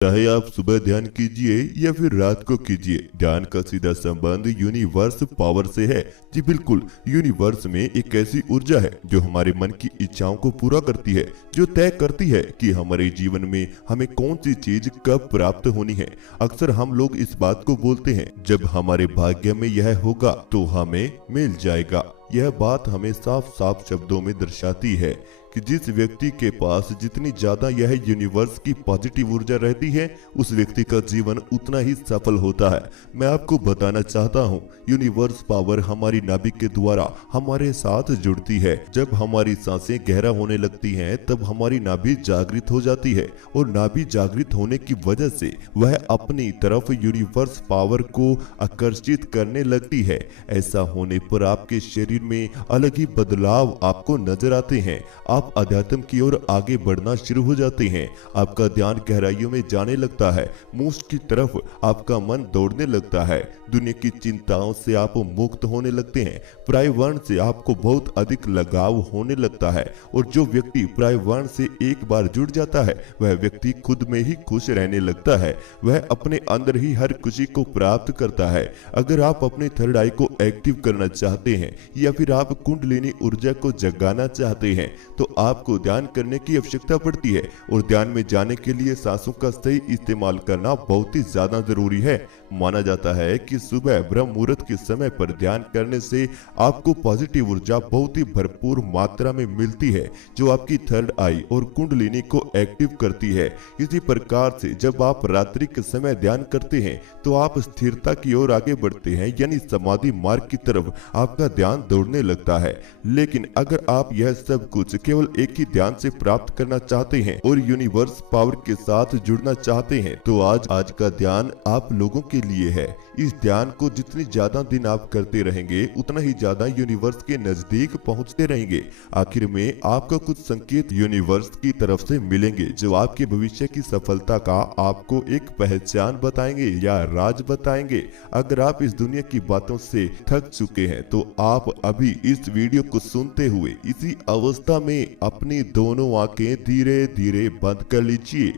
चाहे आप सुबह ध्यान कीजिए या फिर रात को कीजिए, ध्यान का सीधा संबंध यूनिवर्स पावर से है। जी बिल्कुल, यूनिवर्स में एक ऐसी ऊर्जा है जो हमारे मन की इच्छाओं को पूरा करती है, जो तय करती है कि हमारे जीवन में हमें कौन सी चीज कब प्राप्त होनी है। अक्सर हम लोग इस बात को बोलते हैं, जब हमारे भाग्य में यह होगा तो हमें मिल जाएगा। यह बात हमें साफ साफ शब्दों में दर्शाती है कि जिस व्यक्ति के पास जितनी ज्यादा यह यूनिवर्स की पॉजिटिव ऊर्जा रहती है, उस व्यक्ति का जीवन उतना ही सफल होता है। मैं आपको बताना चाहता हूँ, यूनिवर्स पावर हमारी नाभि के द्वारा हमारे साथ जुड़ती है। जब हमारी सांसें गहरा होने लगती हैं, तब हमारी नाभि जागृत हो जाती है और नाभि जागृत होने की वजह से वह अपनी तरफ यूनिवर्स पावर को आकर्षित करने लगती है। ऐसा होने पर आपके शरीर में अलग ही बदलाव आपको नजर आते हैं। आप अध्यात्म की ओर आगे बढ़ना शुरू हो जाते हैं। आपका ध्यान गहराइयों में जाने लगता है। मोक्ष की तरफ आपका मन दौड़ने लगता है। दुनिया की चिंताओं से आप मुक्त होने लगते हैं। पर्यावरण से आपको बहुत अधिक लगाव होने लगता है और जो व्यक्ति पर्यावरण से एक बार जुड़ जाता है, वह व्यक्ति खुद में ही खुश रहने लगता है। वह अपने अंदर ही हर खुशी को प्राप्त करता है। अगर आप अपने थर्ड आई को एक्टिव करना चाहते हैं या फिर आप कुंडलिनी ऊर्जा को जगाना चाहते हैं, तो आपको ध्यान करने की आवश्यकता पड़ती है और ध्यान में जाने के लिए सांसों का सही इस्तेमाल करना बहुत ही ज्यादा जरूरी है। माना जाता है कि सुबह ब्रह्म मुहूर्त के समय पर ध्यान करने से आपको पॉजिटिव ऊर्जा बहुत ही भरपूर मात्रा में मिलती है, जो आपकी थर्ड आई और कुंडलिनी को एक्टिव करती है। इसी प्रकार से जब आप रात्रि के समय ध्यान करते हैं, तो आप स्थिरता की ओर आगे बढ़ते हैं, यानी समाधि मार्ग की तरफ आपका ध्यान दौड़ने लगता है। लेकिन अगर आप यह सब कुछ केवल एक ही ध्यान से प्राप्त करना चाहते हैं और यूनिवर्स पावर के साथ जुड़ना चाहते हैं, तो आज का ध्यान आप लोगों के लिए है। इस ध्यान को जितनी ज्यादा दिन आप करते रहेंगे, उतना ही ज्यादा यूनिवर्स के नजदीक पहुंचते रहेंगे। आखिर में आपको कुछ संकेत यूनिवर्स की तरफ से मिलेंगे, जो आपके भविष्य की सफलता का आपको एक पहचान बताएंगे या राज बताएंगे। अगर आप इस दुनिया की बातों से थक चुके हैं, तो आप अभी इस वीडियो को सुनते हुए इसी अवस्था में अपनी दोनों आंखें धीरे धीरे बंद कर लीजिए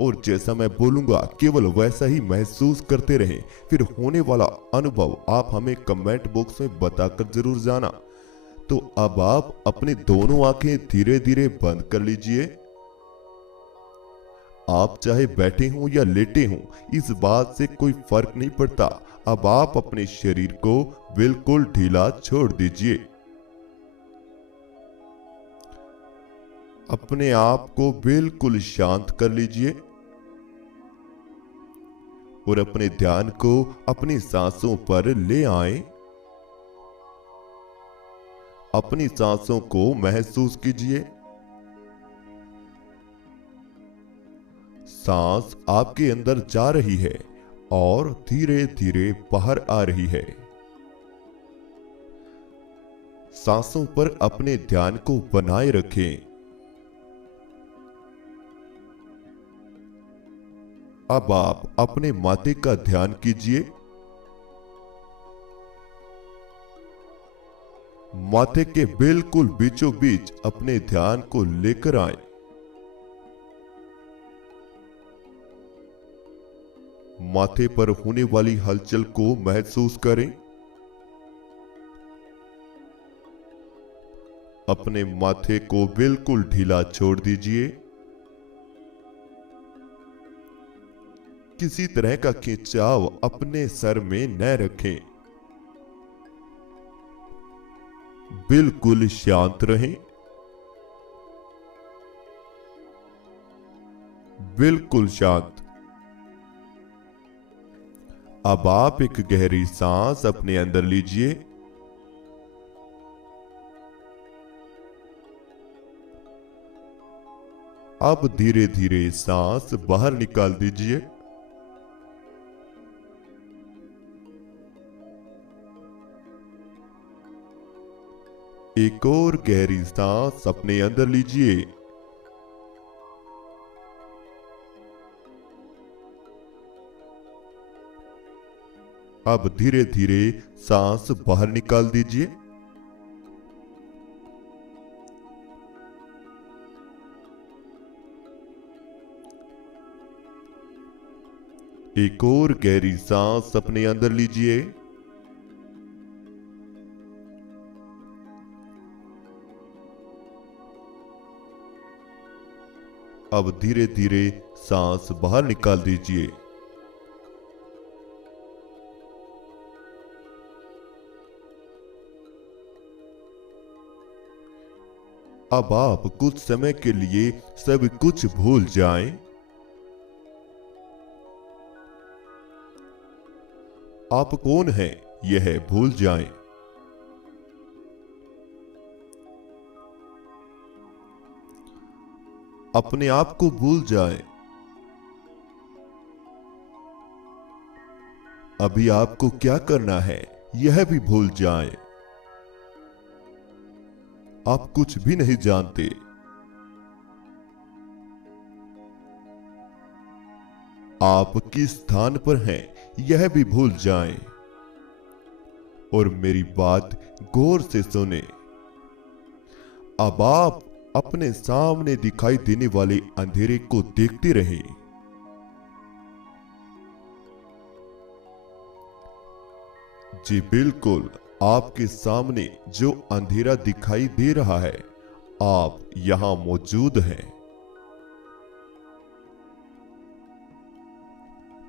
और जैसा मैं बोलूंगा केवल वैसा ही महसूस करते रहें। फिर होने वाला अनुभव आप हमें कमेंट बॉक्स में बताकर जरूर जाना। तो अब आप अपनी दोनों आंखें धीरे धीरे बंद कर लीजिए। आप चाहे बैठे हों या लेटे हों, इस बात से कोई फर्क नहीं पड़ता। अब आप अपने शरीर को बिल्कुल ढीला छोड़ दीजिए। अपने आप को बिल्कुल शांत कर लीजिए और अपने ध्यान को अपनी सांसों पर ले आएं। अपनी सांसों को महसूस कीजिए। सांस आपके अंदर जा रही है और धीरे धीरे बाहर आ रही है। सांसों पर अपने ध्यान को बनाए रखें। अब आप अपने माथे का ध्यान कीजिए। माथे के बिल्कुल बीचों बीच अपने ध्यान को लेकर आए। माथे पर होने वाली हलचल को महसूस करें। अपने माथे को बिल्कुल ढीला छोड़ दीजिए। किसी तरह का खिंचाव अपने सर में न रखें। बिल्कुल शांत रहें। बिल्कुल शांत। अब आप एक गहरी सांस अपने अंदर लीजिए। अब धीरे धीरे सांस बाहर निकाल दीजिए। एक और गहरी सांस अपने अंदर लीजिए। अब धीरे धीरे सांस बाहर निकाल दीजिए। एक और गहरी सांस अपने अंदर लीजिए। अब धीरे धीरे सांस बाहर निकाल दीजिए। अब आप कुछ समय के लिए सब कुछ भूल जाएं। आप कौन हैं यह भूल जाएं। अपने आप को भूल जाएं। अभी आपको क्या करना है यह भी भूल जाएं। आप कुछ भी नहीं जानते। आप किस स्थान पर हैं यह भी भूल जाएं। और मेरी बात गौर से सुने। अब आप अपने सामने दिखाई देने वाले अंधेरे को देखते रहें। जी बिल्कुल, आपके सामने जो अंधेरा दिखाई दे रहा है, आप यहां मौजूद हैं।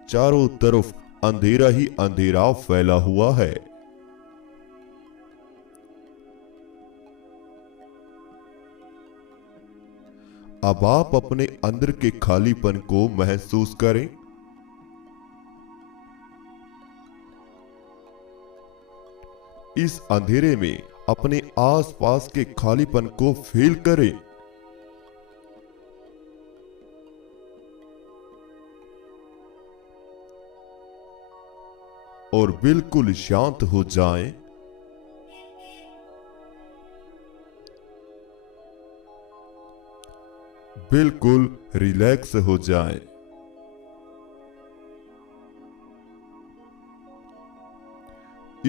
चारों तरफ अंधेरा ही अंधेरा फैला हुआ है। अब आप अपने अंदर के खालीपन को महसूस करें। इस अंधेरे में अपने आसपास के खालीपन को फील करें। और बिल्कुल शांत हो जाएं। बिल्कुल रिलैक्स हो जाएं।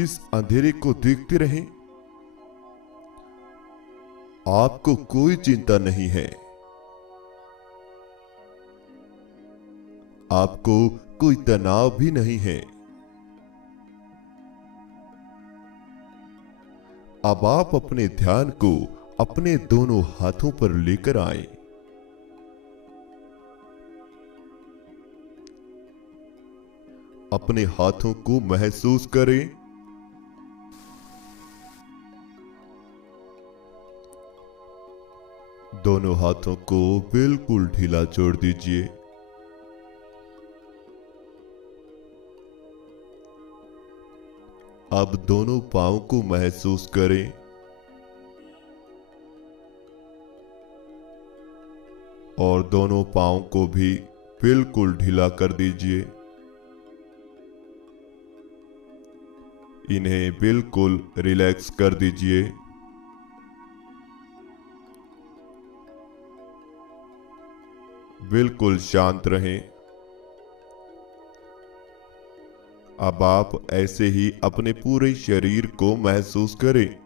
इस अंधेरे को देखते रहें। आपको कोई चिंता नहीं है। आपको कोई तनाव भी नहीं है। अब आप अपने ध्यान को अपने दोनों हाथों पर लेकर आए। अपने हाथों को महसूस करें। दोनों हाथों को बिल्कुल ढीला छोड़ दीजिए। अब दोनों पांव को महसूस करें। और दोनों पांव को भी बिल्कुल ढीला कर दीजिए। इन्हें बिल्कुल रिलैक्स कर दीजिए। बिल्कुल शांत रहें। अब आप ऐसे ही अपने पूरे शरीर को महसूस करें।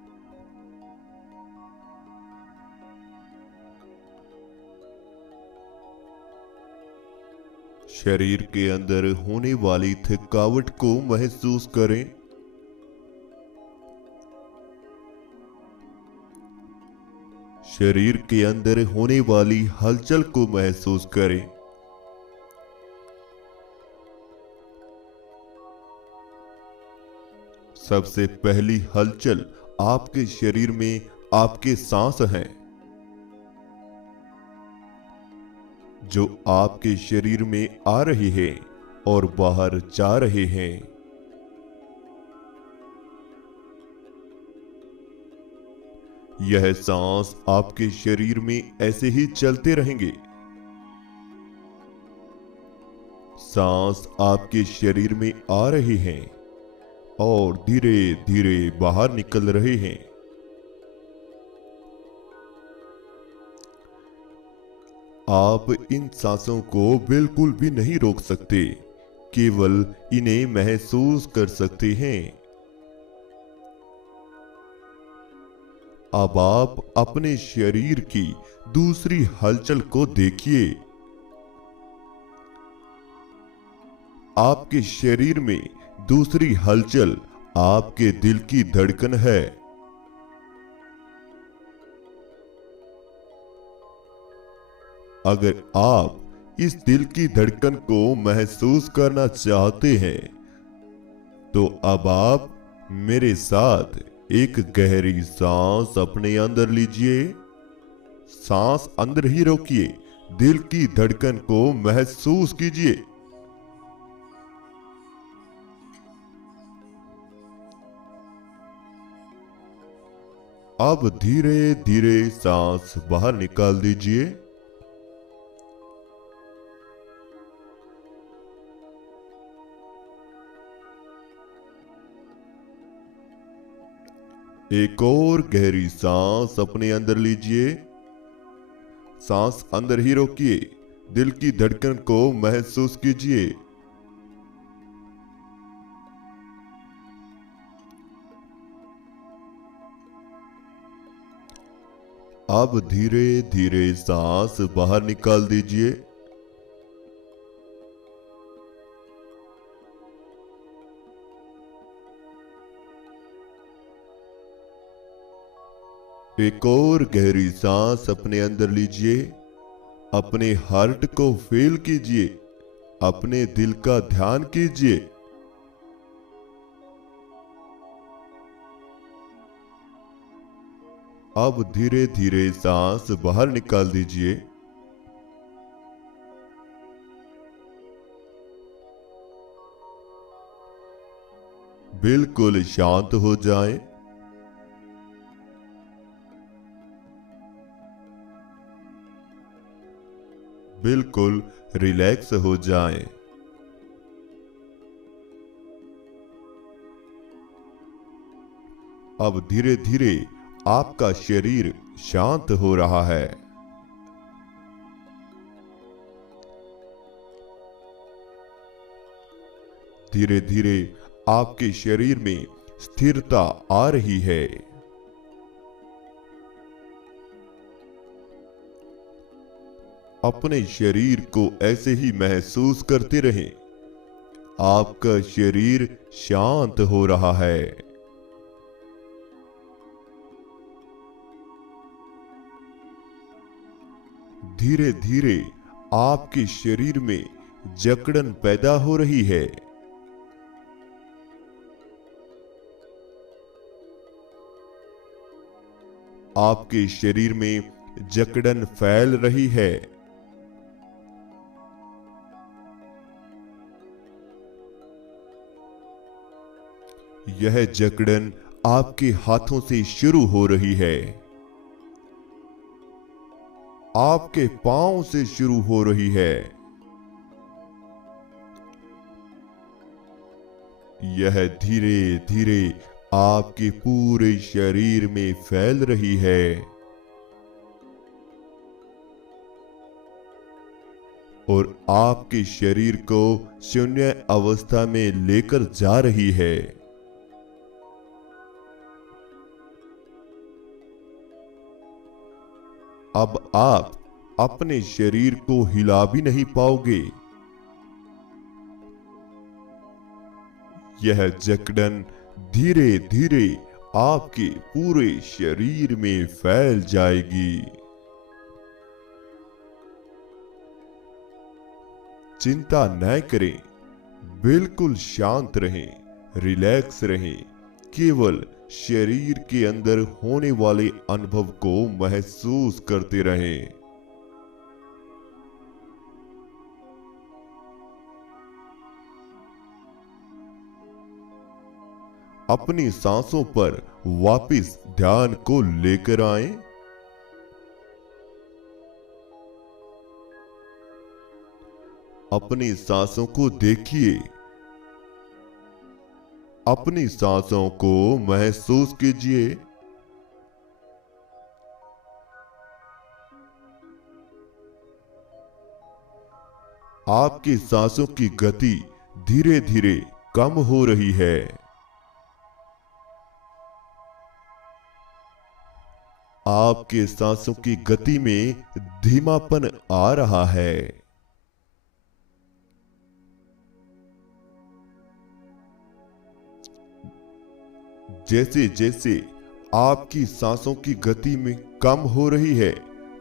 शरीर के अंदर होने वाली थकावट को महसूस करें। शरीर के अंदर होने वाली हलचल को महसूस करें। सबसे पहली हलचल आपके शरीर में आपके सांस हैं, जो आपके शरीर में आ रहे हैं और बाहर जा रहे हैं। यह सांस आपके शरीर में ऐसे ही चलते रहेंगे। सांस आपके शरीर में आ रहे हैं और धीरे धीरे बाहर निकल रहे हैं। आप इन सांसों को बिल्कुल भी नहीं रोक सकते, केवल इन्हें महसूस कर सकते हैं। अब आप अपने शरीर की दूसरी हलचल को देखिए। आपके शरीर में दूसरी हलचल आपके दिल की धड़कन है। अगर आप इस दिल की धड़कन को महसूस करना चाहते हैं तो अब आप मेरे साथ एक गहरी सांस अपने अंदर लीजिए। सांस अंदर ही रोकिए, दिल की धड़कन को महसूस कीजिए। अब धीरे धीरे सांस बाहर निकाल दीजिए। एक और गहरी सांस अपने अंदर लीजिए। सांस अंदर ही रोकिए, दिल की धड़कन को महसूस कीजिए। अब धीरे धीरे सांस बाहर निकाल दीजिए। एक और गहरी सांस अपने अंदर लीजिए। अपने हार्ट को फील कीजिए, अपने दिल का ध्यान कीजिए। अब धीरे धीरे सांस बाहर निकाल दीजिए। बिल्कुल शांत हो जाएं। बिल्कुल रिलैक्स हो जाएं। अब धीरे धीरे आपका शरीर शांत हो रहा है। धीरे धीरे आपके शरीर में स्थिरता आ रही है। अपने शरीर को ऐसे ही महसूस करते रहें। आपका शरीर शांत हो रहा है। धीरे धीरे आपके शरीर में जकड़न पैदा हो रही है। आपके शरीर में जकड़न फैल रही है। यह जकड़न आपके हाथों से शुरू हो रही है, आपके पांव से शुरू हो रही है। यह धीरे धीरे आपके पूरे शरीर में फैल रही है और आपके शरीर को शून्य अवस्था में लेकर जा रही है। अब आप अपने शरीर को हिला भी नहीं पाओगे। यह जकड़न धीरे धीरे आपके पूरे शरीर में फैल जाएगी। चिंता न करें, बिल्कुल शांत रहें, रिलैक्स रहें। केवल शरीर के अंदर होने वाले अनुभव को महसूस करते रहें। अपनी सांसों पर वापस ध्यान को लेकर आएं। अपनी सांसों को देखिए, अपनी सांसों को महसूस कीजिए। आपकी सांसों की गति धीरे धीरे कम हो रही है। आपके सांसों की गति में धीमापन आ रहा है। जैसे जैसे आपकी सांसों की गति में कम हो रही है,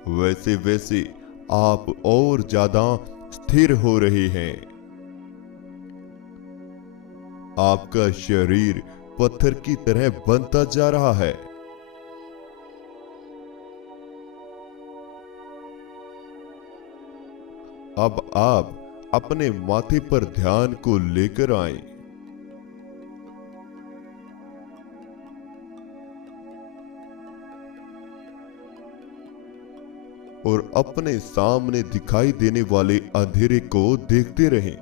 वैसे वैसे आप और ज्यादा स्थिर हो रहे हैं। आपका शरीर पत्थर की तरह बनता जा रहा है। अब आप अपने माथे पर ध्यान को लेकर आएं। और अपने सामने दिखाई देने वाले अंधेरे को देखते रहें।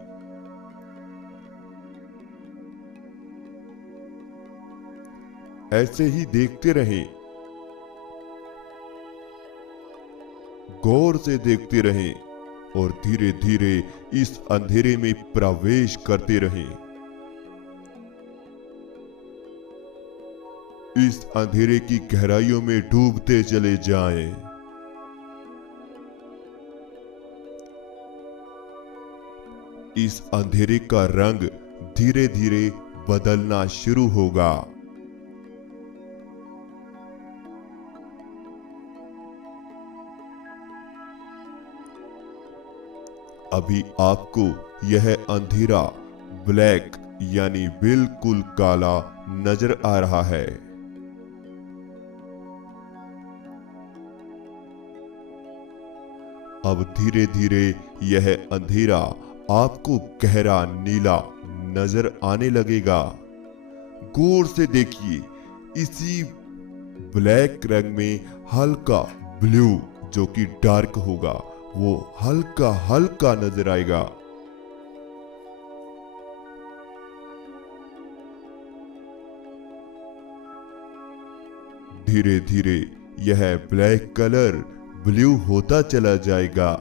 ऐसे ही देखते रहें, गौर से देखते रहें और धीरे धीरे इस अंधेरे में प्रवेश करते रहें। इस अंधेरे की गहराइयों में डूबते चले जाएं। इस अंधेरे का रंग धीरे धीरे बदलना शुरू होगा। अभी आपको यह अंधेरा ब्लैक यानी बिल्कुल काला नजर आ रहा है। अब धीरे धीरे यह अंधेरा आपको गहरा नीला नजर आने लगेगा। गौर से देखिए, इसी ब्लैक रंग में हल्का ब्लू जो कि डार्क होगा, वो हल्का हल्का नजर आएगा। धीरे धीरे यह ब्लैक कलर ब्लू होता चला जाएगा।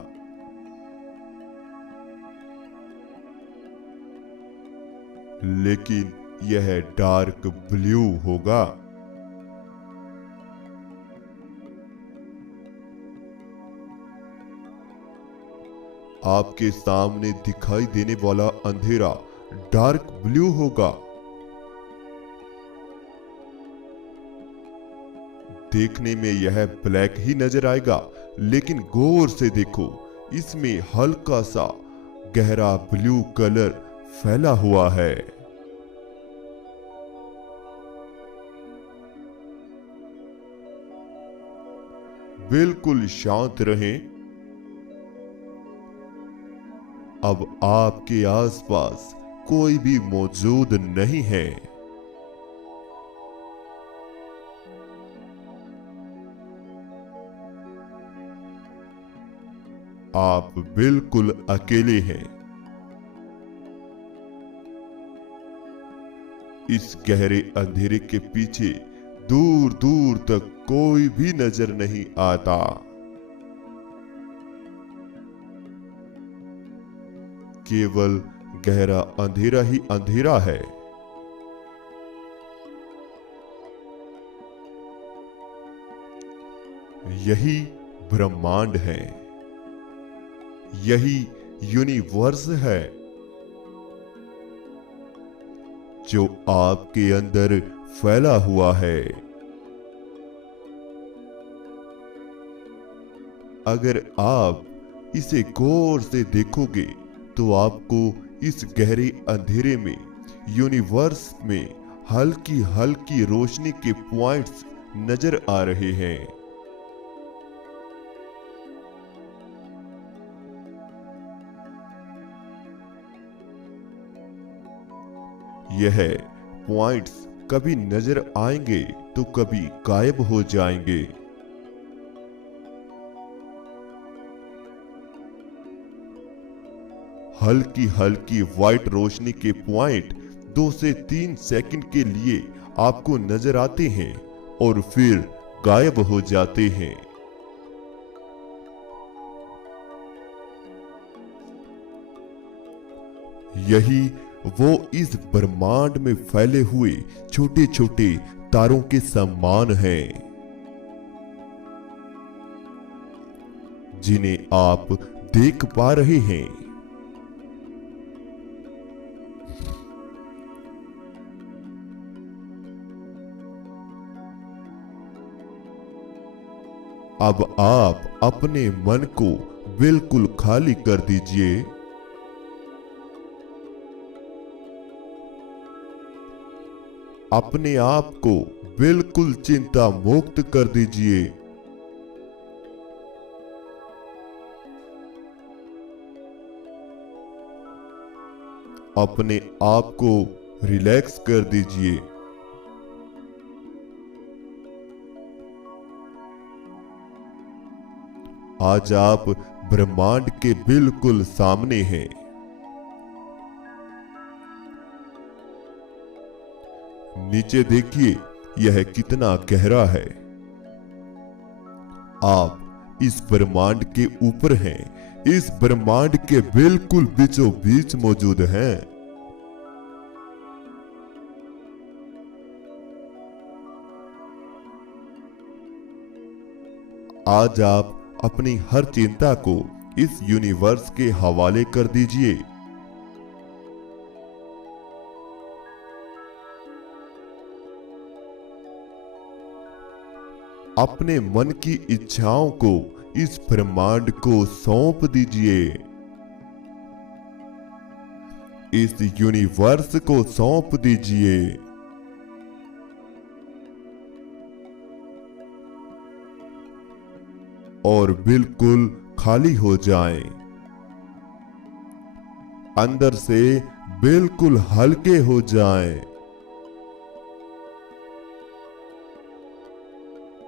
लेकिन यह डार्क ब्लू होगा। आपके सामने दिखाई देने वाला अंधेरा डार्क ब्लू होगा। देखने में यह ब्लैक ही नजर आएगा, लेकिन गौर से देखो, इसमें हल्का सा गहरा ब्लू कलर फैला हुआ है। बिल्कुल शांत रहें। अब आपके आसपास कोई भी मौजूद नहीं है। आप बिल्कुल अकेले हैं। इस गहरे अंधेरे के पीछे दूर दूर तक कोई भी नजर नहीं आता। केवल गहरा अंधेरा ही अंधेरा है। यही ब्रह्मांड है, यही यूनिवर्स है जो आपके अंदर फैला हुआ है। अगर आप इसे गौर से देखोगे तो आपको इस गहरे अंधेरे में, यूनिवर्स में हल्की हल्की रोशनी के पॉइंट्स नजर आ रहे हैं। यह पॉइंट्स कभी नजर आएंगे तो कभी गायब हो जाएंगे। हल्की हल्की व्हाइट रोशनी के पॉइंट 2 से 3 सेकंड के लिए आपको नजर आते हैं और फिर गायब हो जाते हैं। यही वो इस ब्रह्मांड में फैले हुए छोटे छोटे तारों के समान हैं, जिन्हें आप देख पा रहे हैं। अब आप अपने मन को बिल्कुल खाली कर दीजिए। अपने आप को बिल्कुल चिंता मुक्त कर दीजिए। अपने आप को रिलैक्स कर दीजिए। आज आप ब्रह्मांड के बिल्कुल सामने हैं। नीचे देखिए, यह कितना गहरा है। आप इस ब्रह्मांड के ऊपर हैं, इस ब्रह्मांड के बिल्कुल बीचों बीच मौजूद हैं। आज आप अपनी हर चिंता को इस यूनिवर्स के हवाले कर दीजिए। अपने मन की इच्छाओं को इस ब्रह्मांड को सौंप दीजिए। इस यूनिवर्स को सौंप दीजिए। और बिल्कुल खाली हो जाएं। अंदर से बिल्कुल हल्के हो जाएं।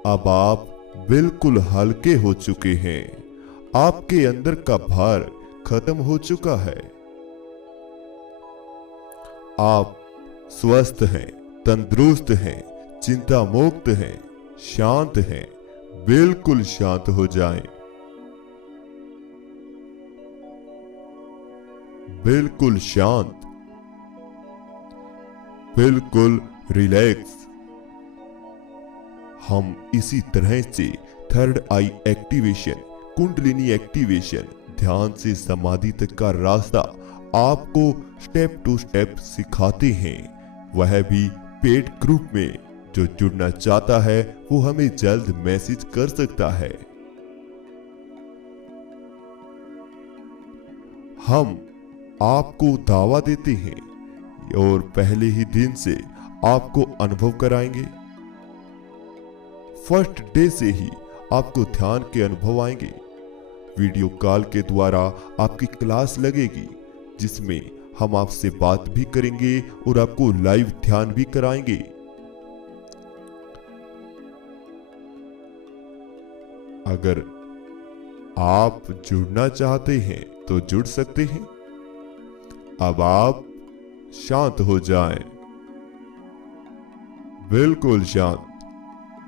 अब आप बिल्कुल हल्के हो चुके हैं। आपके अंदर का भार खत्म हो चुका है। आप स्वस्थ हैं, तंदुरुस्त हैं, चिंता मुक्त हैं, शांत हैं। बिल्कुल शांत हो जाएं। बिल्कुल शांत, बिल्कुल रिलैक्स। हम इसी तरह से थर्ड आई एक्टिवेशन, कुंडलिनी एक्टिवेशन, ध्यान से समाधि तक का रास्ता आपको स्टेप टू स्टेप सिखाते हैं, वह भी पेड ग्रुप में। जो जुड़ना चाहता है वो हमें जल्द मैसेज कर सकता है। हम आपको दावा देते हैं और पहले ही दिन से आपको अनुभव कराएंगे। फर्स्ट डे से ही आपको ध्यान के अनुभव आएंगे। वीडियो कॉल के द्वारा आपकी क्लास लगेगी, जिसमें हम आपसे बात भी करेंगे और आपको लाइव ध्यान भी कराएंगे। अगर आप जुड़ना चाहते हैं तो जुड़ सकते हैं। अब आप शांत हो जाएं, बिल्कुल शांत।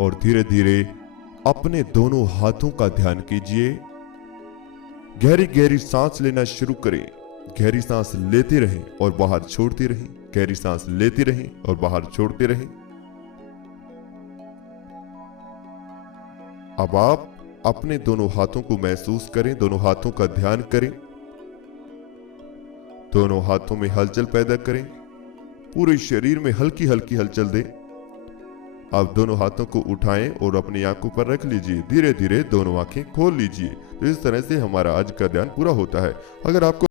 और धीरे धीरे अपने दोनों हाथों का ध्यान कीजिए। गहरी गहरी सांस लेना शुरू करें। गहरी सांस लेते रहें और बाहर छोड़ते रहें। गहरी सांस लेते रहें और बाहर छोड़ते रहें। अब आप अपने दोनों हाथों को महसूस करें, दोनों हाथों का ध्यान करें। दोनों हाथों में हलचल पैदा करें। पूरे शरीर में हल्की हल्की हलचल दें। अब दोनों हाथों को उठाएं और अपनी आंखों पर रख लीजिए। धीरे धीरे दोनों आंखें खोल लीजिए। तो इस तरह से हमारा आज का ध्यान पूरा होता है। अगर आपको